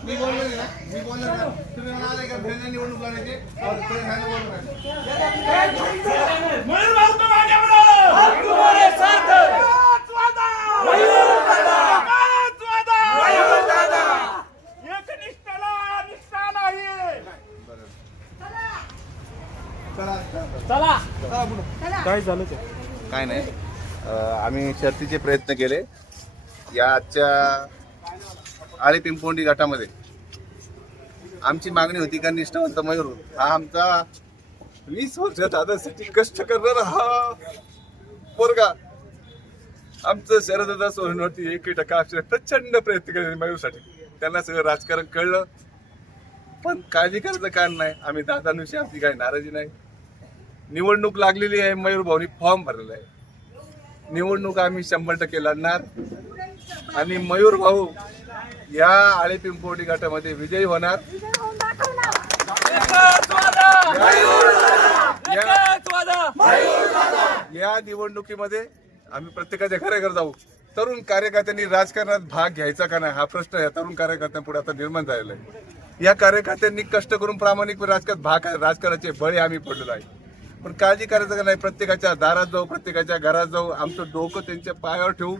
मी बोललो ना तुम्ही मला का भेटण्याची निवडणूक लढायची मयूर भाऊ तुम आगे बढ़ो हम तुम्हारे साथ हैं मयूर दादा एक निष्ठाला निष्ठा नाही चला काय झालं ते काय नाही आम्ही शर्तीचे प्रयत्न केले या आजच्या आळे पिंपोंडी गटामध्ये आमची मागणी होती का निष्ठावंत मयूर हा आमचा 20 वर्ष दादासाठी कष्ट करणारा हा पोरगा आमचं शरददादा सोडूनवरती 1% प्रचंड प्रयत्न केले मयूरसाठी त्यांना सगळं राजकारण कळलं पण काळजी करायचं कारण नाही आम्ही दादांविषयी आमची काही नाराजी नाही निवडणूक लागलेली आहे मयूर भाऊनी फॉर्म भरलेला आहे निवडणूक आम्ही 100% लढणार आणि मयूर भाऊ या आळे पिंपोर्डी गटामध्ये विजयी होणार या निवडणुकीमध्ये आम्ही प्रत्येकाच्या घराघर जाऊ तरुण कार्यकर्त्यांनी राजकारणात भाग घ्यायचा का नाही हा प्रश्न या तरुण कार्यकर्त्यांपुढे आता निर्माण झालेला आहे या कार्यकर्त्यांनी कष्ट करून प्रामाणिक राजकारणाचे बळी आम्ही पडलेलो आहे पण काळजी करायचं का नाही प्रत्येकाच्या दारात जाऊ प्रत्येकाच्या घरात जाऊ आमचं डोकं त्यांच्या पायावर ठेवू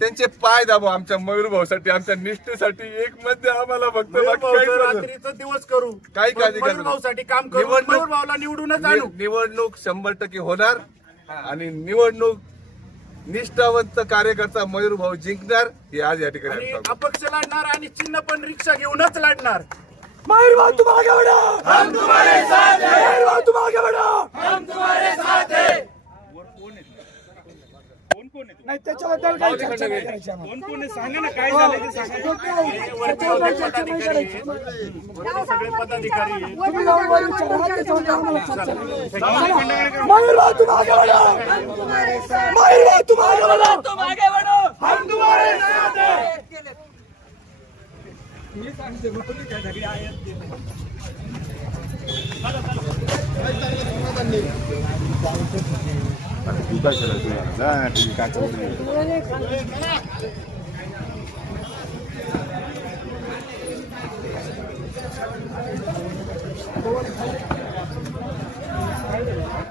त्यांचे पाय दाबू आमच्या मयूर भाऊसाठी आमच्या निष्ठेसाठी एक मध्ये आम्हाला फक्त रात्रीचा दिवस करू काही काळजी भाऊसाठी काम करू मयूर भाऊला निवडूनच आणू निवडणूक 100% होणार आणि निवडणूक निष्ठावंत कार्यकर्ता मयूर भाऊ जिंकणार हे आज या ठिकाणी अपक्ष लढणार आणि चिन्ह पण रिक्षा घेऊनच लढणार मयूर भाऊ तुम आगे बढ़ो हम तुम्हारे साथ हैं मयूर भाऊ तुम आगे बढ़ो हम तुम्हारे साथ हैं नाही त्याच्याबद्दल काय चर्चा नाही करायची कोण सांगा ना काय झालं ते सांगा सगळे पदाधिकारी तुम्ही जाऊन वर विचारा त्याच्यावर आम्हाला चर्चा नाही मयूर भाऊ तुम आगे बढ़ो मयूर भाऊ तुम आगे बढ़ो हम तुम्हारे साथ हैं मी सांगते तुम्ही काय सगळे आहेत काय